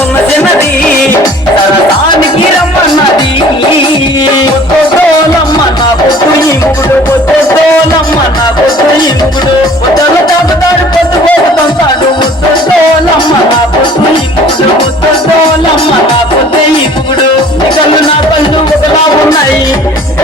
ఉన్న చిన్నది సరసానికి రమ్మన్నది పొద్దులమ్మ నా పొద్దు ఈ ముగుడు పొద్దులమ్మ నా పొద్దు ఈ ముగుడు పొద్దుల తాపుతాడు పొద్దు పోతుంటాడు ముద్దులమ్మ నా పొద్దు ఈ ముగుడు ముద్దులమ్మ నా పొద్దు ఈ ముగుడు కళ్ళు నా కళ్ళు ఒకలా ఉన్నాయి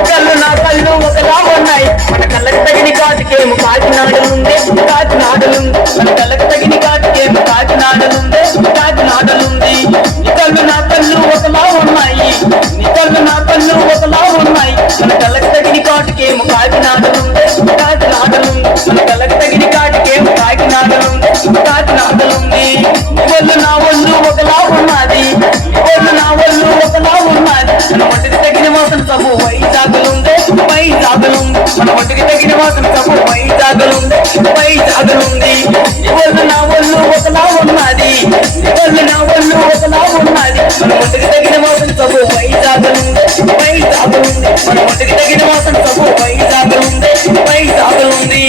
కళ్ళు నా కళ్ళు ఒకలా ఉన్నాయి మన కళ్ళకి తగిన కాటికేమో కాకినాడలుందే కాకినాడలుంది మన కళ్ళకి తగిన కాటికేమో కాకినాడలుందే కాకినాడలుంది నీ కళ్ళు నా కళ్ళు ఒకలా ఉన్నాయి నీ కళ్ళు నా కళ్ళు ఒకలా ఉన్నాయి మన కళ్ళకి తగిన కాటికేమో కాకినాడలుందే కాకినాడలుంది మన కళ్ళకి తగిన కాటికేమో కాకినాడలుందే కాకినాడలుంది నీ ఒళ్ళు నా ఒళ్ళు ఒకలా ఉన్నది నీ ఒళ్ళు నా ఒళ్ళు ఒకలా ఉన్నది మన ఒంటికి తగిన వాసన సబ్బు వైజాగులుందే వైజాగులుంది మన ఒంటికి తగిన వాసన సబ్బు వైజాగులుందే వైజాగులుంది నీ ఒళ్ళు నా ఒళ్ళు ఒకలా ఉన్నది నీ ఒళ్ళు నా ఒళ్ళు ఒకలా ఉన్నది మన ఒంటికి తగిన వాసన సబ్బు వైజాగులుందే వైజాగులుంది మన ఒంటికి తగిన వాసన సబ్బు వైజాగులుందే వైజాగులుంది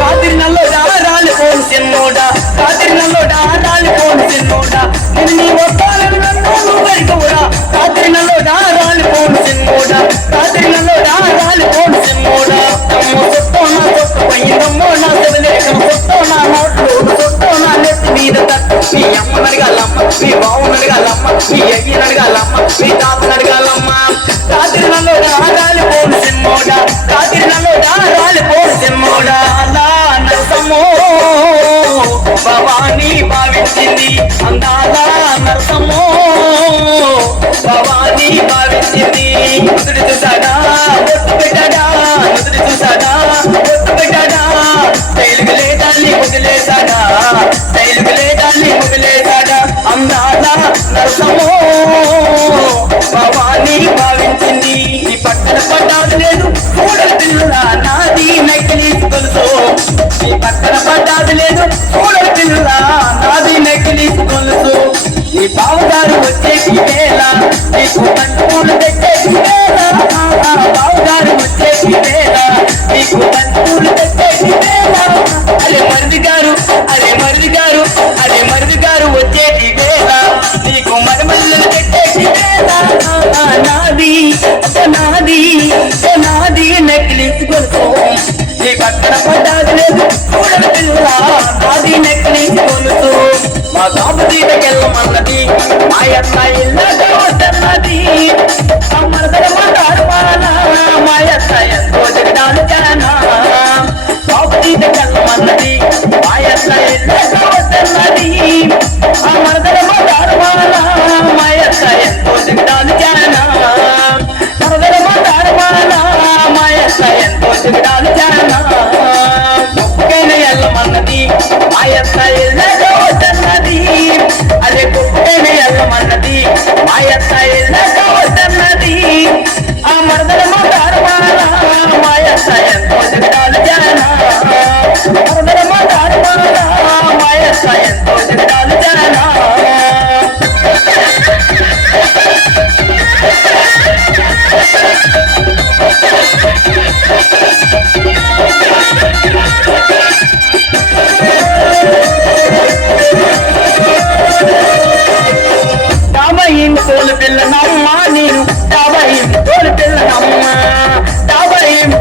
కాతిరినల్లో రాలి పోను చిన్నోడా కాతిరినల్లో రాలి పోను చిన్నోడా నేను నీ వస్తాలను నన్ను వెనుకవురా కాతిరినల్లో రాలి పోను చిన్నోడా కాతిరినల్లో రాలి పోను చిన్నోడా అమ్మో సొట్టో నా సొట్టు పోయిందమ్మో నా సెవలేకం సొట్టో నా నోట్లు సొట్టో నా నెత్తి మీద తట్టు మీ అమ్మని అడగాలమ్మ మీ బావుని అడగాలమ్మ మీ అయ్యని అడగాలమ్మ మీ తాతని అడగాలమ్మ కాతిరినల్లో రాలి పోను చిన్నోడా కాతిరినల్లో రాలి పోను చిన్నోడా అలా నరసమ్మో భవానీ భావించింది అందాల నరసమ్మో భవానీ భావించింది నుదురు చూసాడా ఒట్టు పెట్టాడా నుదురు చూసాడా ఒట్టు పెట్టాడా తైలుగు లేదాన్ని వదిలేశాడా తైలుగు లేదాన్ని వదిలేశాడా అందాల నరసమ్మో భవానీ భావించింది ఈ పట్టణ పడ్డాది లేదు కూడలు పిల్ల నాది నైకిలీసి గొలుసు ఈ పక్కన పడ్డాది లేదు కూడలు పిల్ల నాది నైకిలీసి గొలుసు నీ బావగారు వచ్చేసి వేళ నీకు బంధువులు తెచ్చేసి వేళ బావగారు వచ్చేసి వేళ నీకు బంధువులు తెచ్చేసి వేళ అరే మరిది గారు అరే మరిది గారు అరే మరిది గారు వచ్చేసి వేళ నీకు మరమల్లులు తెచ్చేసి వేళ నాది నాది నాది నెక్లెస్ గొలుసు నీ పక్కన పడ్డాది లేదు కూడలు పిల్ల నాది నెక్లెస్ గొలుసు మా బాబు తీటకెళ్ళమన్నది మా అత్త ఇల్లగా వద్దన్నది అమ్మదల మాట్లాడవాలా మా అత్త ఎంతో జగడాలు జానా బాబు తీటకెళ్ళమన్నది మా అత్త ఇల్లగా వద్దన్నది అమ్మదల మాట్లాడవాలా మా అత్త ఎంతో జగడాలు జానా అమ్మదల మాట్లాడవాలా మా అత్త ఎంతో జగడాలు జానా ఒప్పుకైనా వెళ్ళమన్నది మా అత్త ఇల్లగా వద్దన్నది అదే కుప్పేనే వెళ్ళమన్నది మా అత్త ఇల్లగా వద్దన్నది ఆ మరదల మాట్లాడవాలా మా అత్త ఎంతో జగడాలు జానా మరదల మాట్లాడవాలా మా అత్త ఎంతో జగడాలు జానా తోలు పిల్లనమ్మ నేను తోలు పిల్లనమ్మ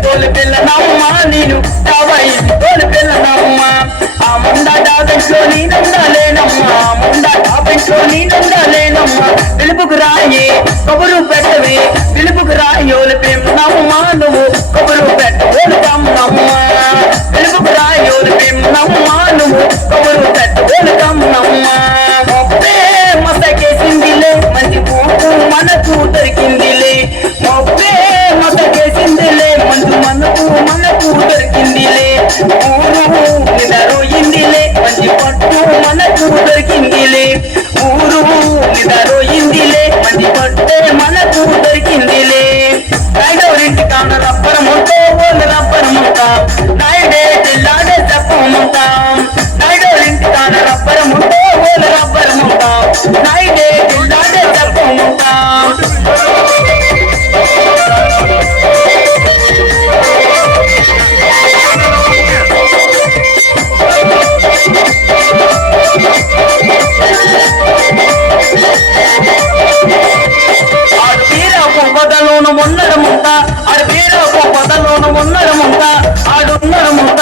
తోలు పిల్లనమ్మ నేను తోలు పిల్లనమ్మ ఆ ముండా డాబెంట్లో నేనుండలేనమ్మ ముండా డాబెంట్లో నేనుండలేనమ్మ పిలుపుకు రాయే కబురు పెట్టవే పిలుపుకు రాయోలు పిమ్మనమ్మ నువ్వు కబురు పెట్టోలు కమ్మనమ్మ పిలుపుకు రాయోలు పిమ్మనమ్మ నువ్వు కబురు పెట్టోలు కమ్మనమ్మ మొప్పే మసకేసిందిలే మంచి పూపు మనకు దొరికిందిలే మొప్పే మసకేసిందిలే మంచి మనకు దొరికిందిలే ఊరు నిదరోయిందిలే మంచి పట్టు మనకు దొరికిందిలే ఊరు నిదరోయిందిలే మంచి పట్టే మనకు దొరికిందిలే రాయడవరింటి కాన ఉన్నడు ముంత ఆడు బీరో పొదలోన ఉన్నడు ముంత ఆడున్నడు ముంత